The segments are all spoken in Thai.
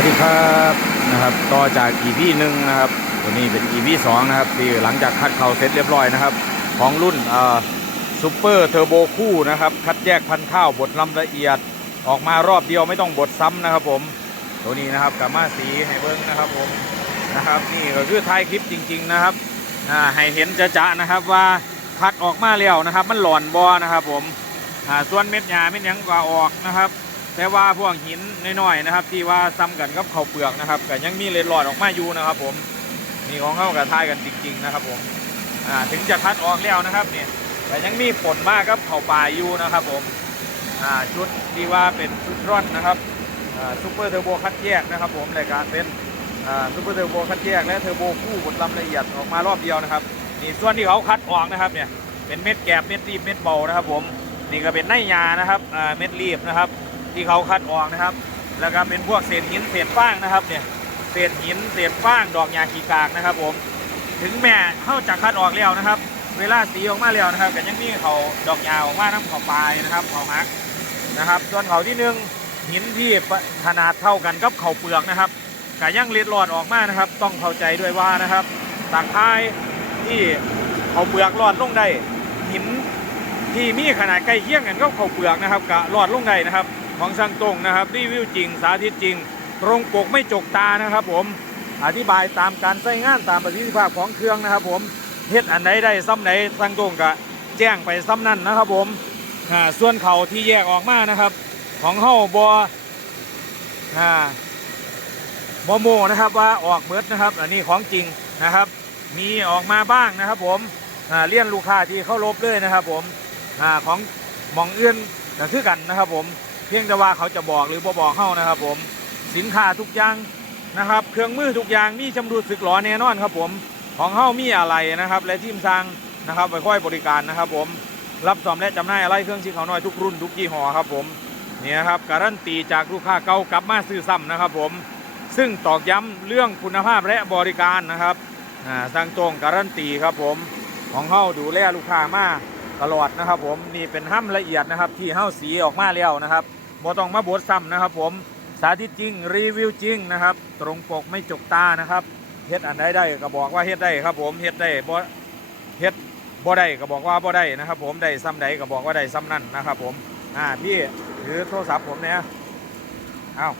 วัสดีครับนะครับ ต่อจาก EP หนึ่งนะครับวันนี้เป็น EP สองนะครับที่หลังจากคัดเข่าเสร็จเรียบร้อยนะครับ ของรุ่นอ่าซูเปอร์เทอร์โบคู่นะครับ คัดแยกพันข้าวบดลำละเอียดออกมารอบเดียวไม่ต้องบดซ้ำนะครับ ผม ตัวนี้นะครับกับมาสีให้เบิ้งนะครับผมนะครับนี่ก็คือท้ายคลิปจริง ๆนะครับให้เห็นจะๆนะครับว่าคัดออกมาแล้วนะครับ มันหลอนบอนะครับ ผมส่วนเม็ดหญ้าเม็ดยังก็ออกนะครับ แต่ว่าพวกหินน้อยๆนะครับ ที่ว่าซ้ำกันกับเขาเปลือกนะครับก็ยังมีเลนหลอดออกมาอยู่นะครับ ผมนี่ของเขากับทายกันจริง ๆ นะครับ ผมอ่าถึงจะคัดออกแล้วนะครับเนี่ยแต่ยังมีผลมากครับเขาป่าอยู่นะครับ ผมอ่าชุดที่ว่าเป็นชุดร่อนนะครับซูเปอร์เทอร์โบคัดแยกนะครับ ผมรายการเป็นซูเปอร์เทอร์โบคัดแยกและเทอร์โบคู่บดลำละเอียดออกมารอบเดียวนะครับนี่ส่วนที่เขาคัดออกนะครับเนี่ยเป็นเม็ดแกบเม็ดรีบเม็ดเบานะครับ ผมนี่ก็เป็นไนยานะครับอ่าเม็ดรีบนะครับ ที่เขาคัดออกนะครับ แล้วก็เป็นพวกเศษหินเศษฟางนะครับเนี่ยเศษหินเศษฟางดอกยาขีกากนะครับ ผม ถึงแม้เข้าจากคัดออกแล้วนะครับ เวลาสีออกมาแล้วนะครับก็ยังมีเขาดอกยาออกมาน้ำเขาปลายนะครับเขาฮักนะครับส่วนเขาที่หนึ่งหินที่ขนาดเท่ากันกับเขาเปลือกนะครับก็ยังเล็ดรอดออกมานะครับ ต้องเข้าใจด้วยว่านะครับตากท้ายที่เขาเปลือกรอดลงได้หินที่มีขนาดใกล้เคียงกันก็เขาเปลือกนะครับกะรอดลงได้นะครับ ของช่างตรงนะครับ รีวิวจริง สาธิตจริง ตรงปกไม่จกตานะครับ ผมอธิบายตามการใช้งานตามประสิทธิภาพของเครื่องนะครับ ผมเฮ็ดอันใดได้ซ้ำไหนช่างตรงกะแจ้งไปซ้ำนั่นนะครับ ผมอ่าส่วนเขาที่แยกออกมานะครับ ของเฮ้าบออ่าบอโมนะครับว่าออกเบิดนะครับ อันนี้ของจริงนะครับ มีออกมาบ้างนะครับ ผมอ่าเลี่ยนลูกค้าที่เข้ารบเลยนะครับ ผมอ่าของมองเอื่นก็คือกันนะครับ ผม เพียงแต่ว่าเขาจะบอกหรือบ่บอกเข้านะครับผมสินค้าทุกอย่างนะครับ เครื่องมือทุกอย่างมีชำรุดสึกหรอแน่นอนครับผมของเข้ามีอะไรนะครับ และทีมสร้างนะครับไปค่อยบริการนะครับผมรับซ่อมและจำหน่ายอะไรเครื่องชิ้นเขาน้อยทุกรุ่นทุกยี่ห้อครับผมเนี่ยครับการันตีจากลูกค้าเก่ากลับมาซื้อซ้ำนะครับ ผมซึ่งตอกย้ำเรื่องคุณภาพและบริการนะครับอ่าสร้างตรงการันตีครับผมของเข้าดูแลลูกค้ามาตลอดนะครับ ผมนี่เป็นห้ำละเอียดนะครับที่เห้าสีออกมาแล้วนะครับ บ่ต้องมาบดซ้ำนะครับ ผมสาธิตจริงรีวิวจริงนะครับ ตรงปกไม่จกตานะครับเฮ็ดอันใดได้ก็บอกว่าเฮ็ดได้ครับ ผมเฮ็ดได้บ่เฮ็ดบ่ได้ก็บอกว่าบ่ได้นะครับ ผมได้ซ้ำใดก็บอกว่าได้ซ้ำนั่นนะครับ ผมอ่าพี่ถือโทรศัพท์ผมเนี่ยเอา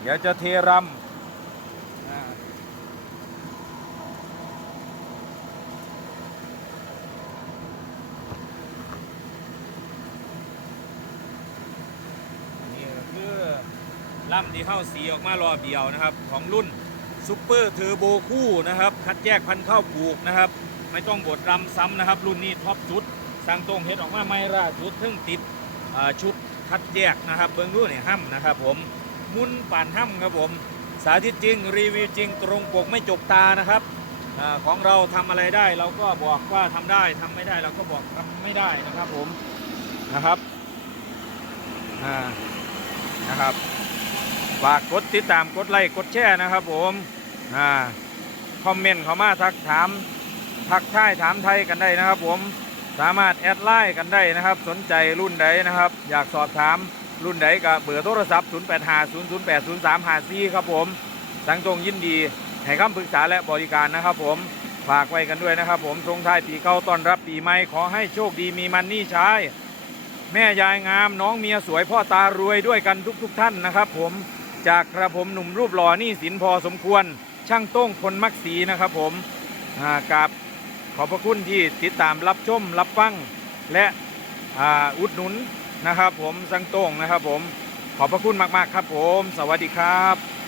เดี๋ยวจะเทรำอ่า นี่ก็คือ ลำที่เข้าสีออกมารอบเดียวนะครับ ของรุ่นซูเปอร์เทอร์โบคู่นะครับ คัดแยกพันธุ์ข้าปลูกนะครับ ไม่ต้องบดรำซ้ำนะครับ รุ่นนี้ท็อปสุดสั่งตรงเฮ็ดออกมาไม่ล่าสุดทึ่งติดชุดคัดแยกนะครับ เบิ้งรู้เนี่ยห้ำนะครับ ผมมุนป่านห้ำครับผมสาธิตจริงรีวิวจริงตรงปกไม่จกตานะครับอของเราทำอะไรได้เราก็บอกว่าทำได้ทำไม่ได้เราก็บอกทำไม่ได้นะครับผมนะครับอ่านะครับ ฝากกดติดตามกดไลค์กดแชร์นะครับผมอ่าคอมเมนต์เข้ามาทักถามทักทายถามไทยกันได้นะครับ ผมสามารถแอดไลน์กันได้นะครับ สนใจรุ่นใดนะครับ อยากสอบถามรุ่นใดกับเบอร์โทรศัพท์ 0 8 5 0 0 8 0 3 5 4 ครับผมสังตรงยินดีให้คำปรึกษาและบริการนะครับ ผมฝากไว้กันด้วยนะครับ ผมทรงท้ายปีเก่าต้อนรับปีใหม่ขอให้โชคดีมีมันนี่ใช้แม่ยายงามน้องเมียสวยพ่อตารวยด้วยกันทุก ๆทท่านนะครับ ผม จากกระผมหนุ่มรูปหล่อนี่สินพอสมควร ช่างโต้งคนมักสีนะครับผมกับขอบพระคุณที่ติดตามรับชมรับฟังและอ,อุดหนุนนะครับผมช่างโต้งนะครับผมขอบพระคุณมาก ๆ ครับผม สวัสดีครับ